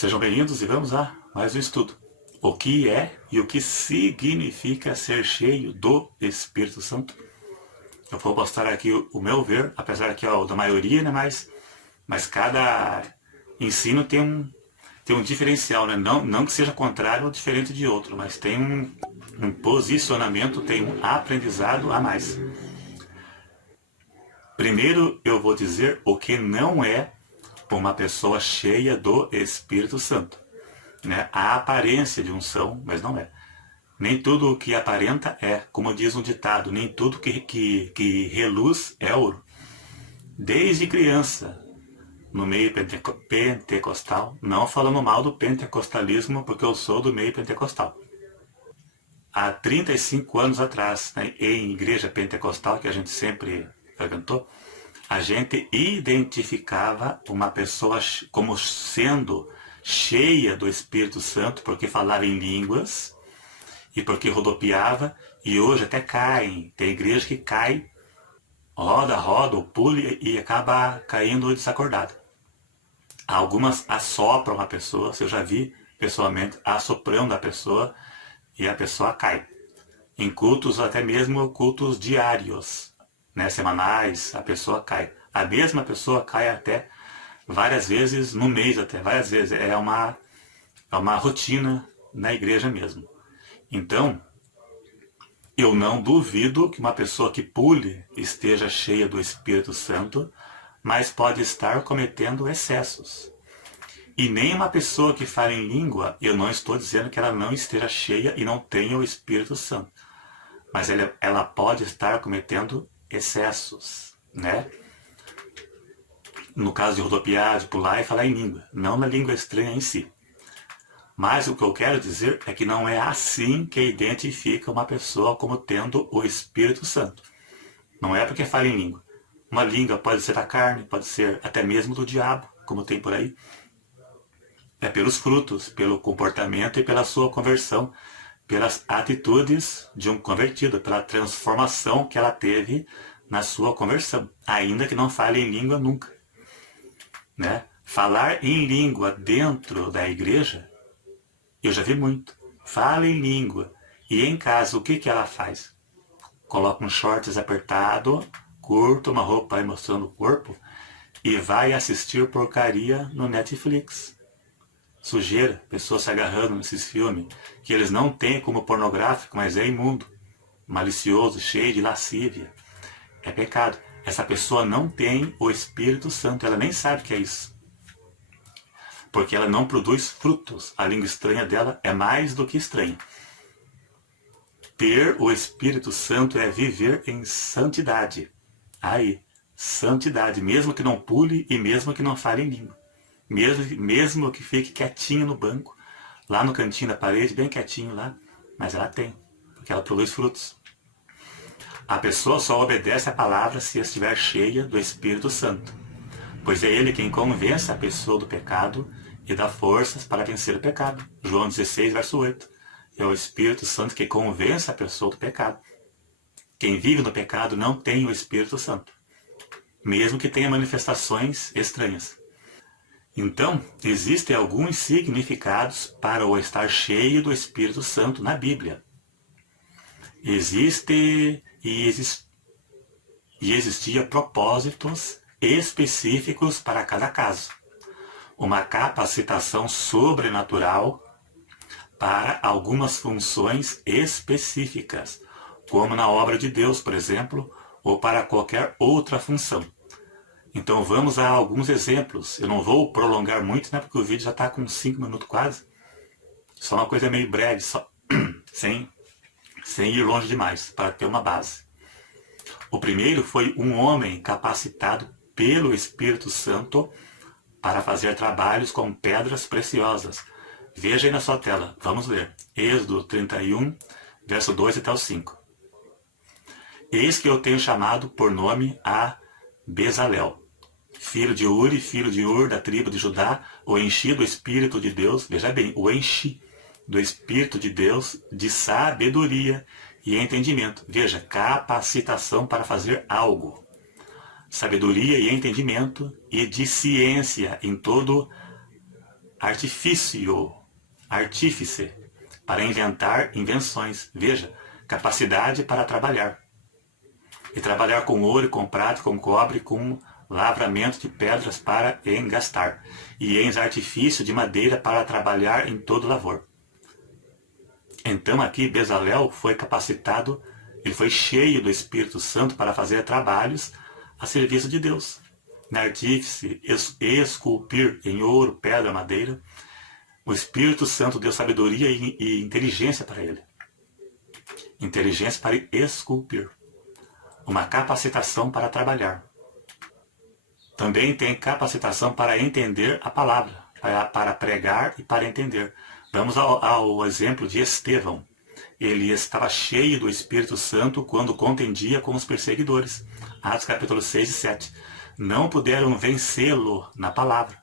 Sejam bem-vindos e vamos a mais um estudo. O que é e o que significa ser cheio do Espírito Santo? Eu vou mostrar aqui o meu ver, apesar que é o da maioria, né? Mas cada ensino tem um diferencial, né? Não que seja contrário ou diferente de outro, mas tem um posicionamento, tem um aprendizado a mais. Primeiro eu vou dizer o que não é uma pessoa cheia do Espírito Santo. Né? A aparência de unção, mas não é. Nem tudo o que aparenta é, como diz um ditado, nem tudo que reluz é ouro. Desde criança, no meio pentecostal, não falando mal do pentecostalismo, porque eu sou do meio pentecostal. Há 35 anos atrás, né, em igreja pentecostal, que a gente sempre frequentou, a gente identificava uma pessoa como sendo cheia do Espírito Santo, porque falava em línguas e porque rodopiava, e hoje até caem. Tem igreja que cai, roda, ou pule e acaba caindo desacordada. Algumas assopram a pessoa, eu já vi pessoalmente assoprando a pessoa e a pessoa cai. Em cultos, até mesmo cultos diários, né, semanais, a pessoa cai. A mesma pessoa cai até várias vezes no mês, até várias vezes. É uma rotina na igreja mesmo. Então, eu não duvido que uma pessoa que pule esteja cheia do Espírito Santo, mas pode estar cometendo excessos. E nem uma pessoa que fala em língua, eu não estou dizendo que ela não esteja cheia e não tenha o Espírito Santo. Mas ela pode estar cometendo excessos, né? No caso de rodopiar, de pular e falar em língua, não na língua estranha em si. Mas o que eu quero dizer é que não é assim que identifica uma pessoa como tendo o Espírito Santo. Não é porque fala em língua. Uma língua pode ser da carne, pode ser até mesmo do diabo, como tem por aí. É pelos frutos, pelo comportamento e pela sua conversão, pelas atitudes de um convertido, pela transformação que ela teve na sua conversão, ainda que não fale em língua nunca. Né? Falar em língua dentro da igreja, eu já vi muito. Fala em língua. E em casa, o que ela faz? Coloca um shorts apertado, curto, uma roupa aí mostrando o corpo, e vai assistir porcaria no Netflix. Sujeira, pessoas se agarrando nesses filmes, que eles não têm como pornográfico, mas é imundo, malicioso, cheio de lascívia. É pecado. Essa pessoa não tem o Espírito Santo, ela nem sabe o que é isso. Porque ela não produz frutos. A língua estranha dela é mais do que estranha. Ter o Espírito Santo é viver em santidade. Aí, santidade, mesmo que não pule e mesmo que não fale em língua. Mesmo que fique quietinho no banco, lá no cantinho da parede, bem quietinho lá, mas ela tem, porque ela produz frutos. A pessoa só obedece a palavra se estiver cheia do Espírito Santo, pois é Ele quem convence a pessoa do pecado e dá forças para vencer o pecado. João 16, verso 8. É o Espírito Santo que convence a pessoa do pecado. Quem vive no pecado não tem o Espírito Santo, mesmo que tenha manifestações estranhas. Então, existem alguns significados para o estar cheio do Espírito Santo na Bíblia. Existia propósitos específicos para cada caso. Uma capacitação sobrenatural para algumas funções específicas, como na obra de Deus, por exemplo, ou para qualquer outra função. Então vamos a alguns exemplos. Eu não vou prolongar muito, né, porque o vídeo já está com 5 minutos quase. Só uma coisa meio breve, só, sem ir longe demais, para ter uma base. O primeiro foi um homem capacitado pelo Espírito Santo para fazer trabalhos com pedras preciosas. Veja aí na sua tela, vamos ler. Êxodo 31, verso 2 até o 5. Eis que eu tenho chamado por nome a Bezalel, filho de Uri, filho de Ur, da tribo de Judá, o enchi do Espírito de Deus, veja bem, o enchi do Espírito de Deus, de sabedoria e entendimento. Veja, capacitação para fazer algo. Sabedoria e entendimento e de ciência em todo artifício, artífice, para inventar invenções. Veja, capacidade para trabalhar. E trabalhar com ouro, com prata, com cobre, com lavramento de pedras para engastar. E em artifício de madeira para trabalhar em todo lavor. Então aqui Bezalel foi capacitado, ele foi cheio do Espírito Santo para fazer trabalhos a serviço de Deus. Na artífice, esculpir em ouro, pedra, madeira. O Espírito Santo deu sabedoria e inteligência para ele. Inteligência para esculpir. Uma capacitação para trabalhar. Também tem capacitação para entender a palavra, para pregar e para entender. Vamos ao exemplo de Estevão. Ele estava cheio do Espírito Santo quando contendia com os perseguidores. Atos capítulo 6 e 7. Não puderam vencê-lo na palavra,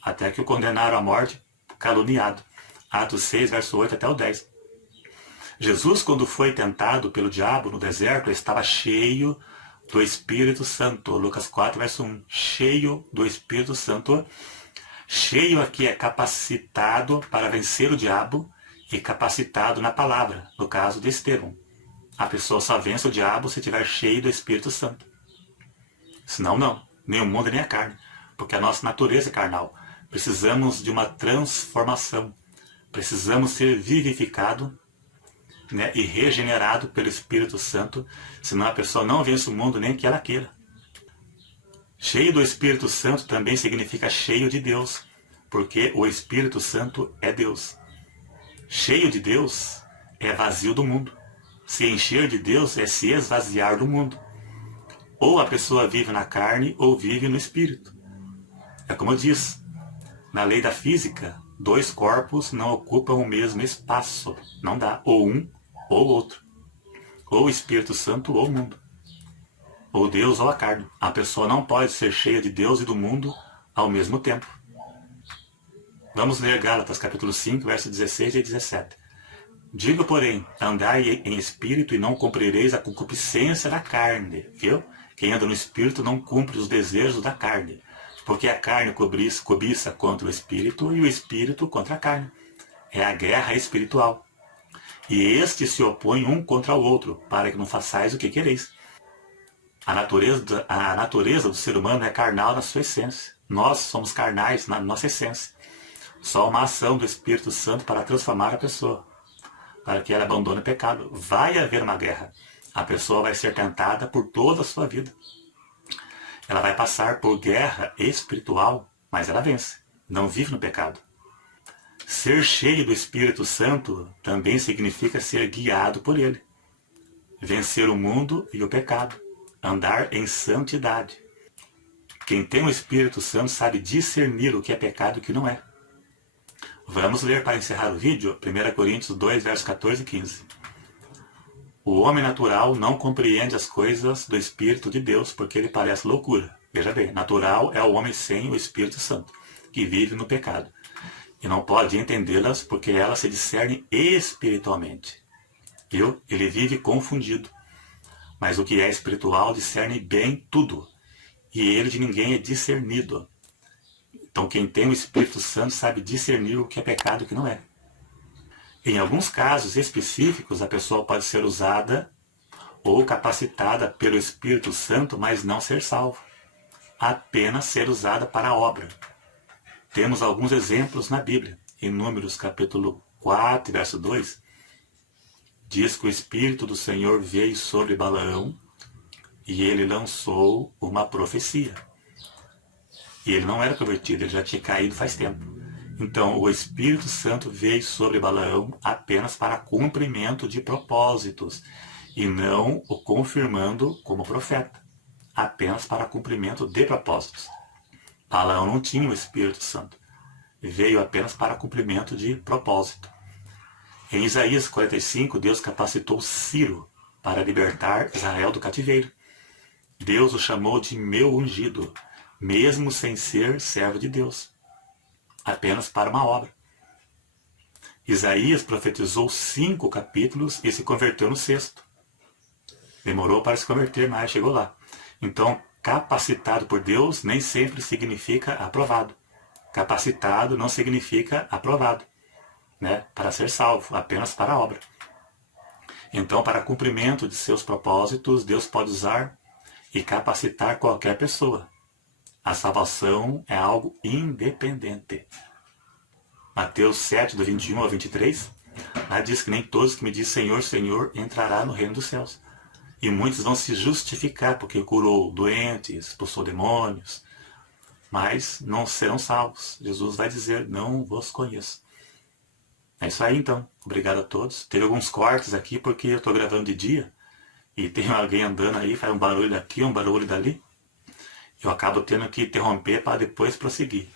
até que o condenaram à morte caluniado. Atos 6, verso 8 até o 10. Jesus, quando foi tentado pelo diabo no deserto, estava cheio do Espírito Santo. Lucas 4, verso 1. Cheio do Espírito Santo. Cheio aqui é capacitado para vencer o diabo e capacitado na palavra, no caso de Estevão. A pessoa só vence o diabo se estiver cheio do Espírito Santo. Senão não, nem o mundo nem a carne, porque a nossa natureza é carnal. Precisamos de uma transformação. Precisamos ser vivificado, né, e regenerado pelo Espírito Santo, senão a pessoa não vence o mundo nem que ela queira. Cheio do Espírito Santo também significa cheio de Deus, porque o Espírito Santo é Deus. Cheio de Deus é vazio do mundo. Se encher de Deus é se esvaziar do mundo. Ou a pessoa vive na carne ou vive no Espírito. É como diz, na lei da física, dois corpos não ocupam o mesmo espaço. Não dá, ou um ou outro. Ou o Espírito Santo ou o mundo. Ou Deus ou a carne. A pessoa não pode ser cheia de Deus e do mundo ao mesmo tempo. Vamos ler Gálatas capítulo 5, versos 16 e 17. Digo, porém, andai em espírito e não cumprireis a concupiscência da carne. Viu? Quem anda no espírito não cumpre os desejos da carne. Porque a carne cobiça contra o espírito e o espírito contra a carne. É a guerra espiritual. E estes se opõem um contra o outro, para que não façais o que quereis. A natureza do ser humano é carnal na sua essência. Nós somos carnais na nossa essência. Só uma ação do Espírito Santo para transformar a pessoa, para que ela abandone o pecado. Vai haver uma guerra. A pessoa vai ser tentada por toda a sua vida. Ela vai passar por guerra espiritual, mas ela vence. Não vive no pecado. Ser cheio do Espírito Santo também significa ser guiado por ele. Vencer o mundo e o pecado. Andar em santidade. Quem tem o Espírito Santo sabe discernir o que é pecado e o que não é. Vamos ler para encerrar o vídeo 1 Coríntios 2, versos 14 e 15. O homem natural não compreende as coisas do Espírito de Deus, porque ele parece loucura. Veja bem, natural é o homem sem o Espírito Santo, que vive no pecado. E não pode entendê-las porque elas se discernem espiritualmente. Viu? Ele vive confundido. Mas o que é espiritual discerne bem tudo. E ele de ninguém é discernido. Então quem tem o Espírito Santo sabe discernir o que é pecado e o que não é. Em alguns casos específicos, a pessoa pode ser usada ou capacitada pelo Espírito Santo, mas não ser salva. Apenas ser usada para a obra. Temos alguns exemplos na Bíblia. Em Números capítulo 4, verso 2, diz que o Espírito do Senhor veio sobre Balaão e ele lançou uma profecia. E ele não era convertido, ele já tinha caído faz tempo. Então o Espírito Santo veio sobre Balaão apenas para cumprimento de propósitos e não o confirmando como profeta. Apenas para cumprimento de propósitos. Balaão não tinha o Espírito Santo. Veio apenas para cumprimento de propósito. Em Isaías 45, Deus capacitou Ciro para libertar Israel do cativeiro. Deus o chamou de meu ungido, mesmo sem ser servo de Deus, apenas para uma obra. Isaías profetizou 5 capítulos e se converteu no 6º. Demorou para se converter, mas chegou lá. Então, capacitado por Deus nem sempre significa aprovado. Capacitado não significa aprovado, né? Para ser salvo, apenas para a obra. Então, para cumprimento de seus propósitos, Deus pode usar e capacitar qualquer pessoa. A salvação é algo independente. Mateus 7, do 21 ao 23, lá diz que nem todos que me dizem Senhor, Senhor, entrará no reino dos céus. E muitos vão se justificar porque curou doentes, expulsou demônios, mas não serão salvos. Jesus vai dizer, não vos conheço. É isso aí então. Obrigado a todos. Teve alguns cortes aqui porque eu estou gravando de dia e tem alguém andando aí, faz um barulho daqui, um barulho dali. Eu acabo tendo que interromper para depois prosseguir.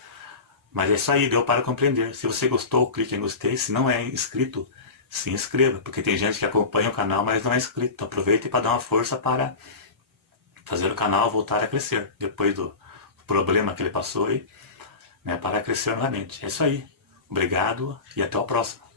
Mas é isso aí, deu para compreender. Se você gostou, clique em gostei. Se não é inscrito, se inscreva. Porque tem gente que acompanha o canal, mas não é inscrito. Então aproveite para dar uma força para fazer o canal voltar a crescer. Depois do problema que ele passou aí, né, para crescer novamente. É isso aí. Obrigado e até o próximo.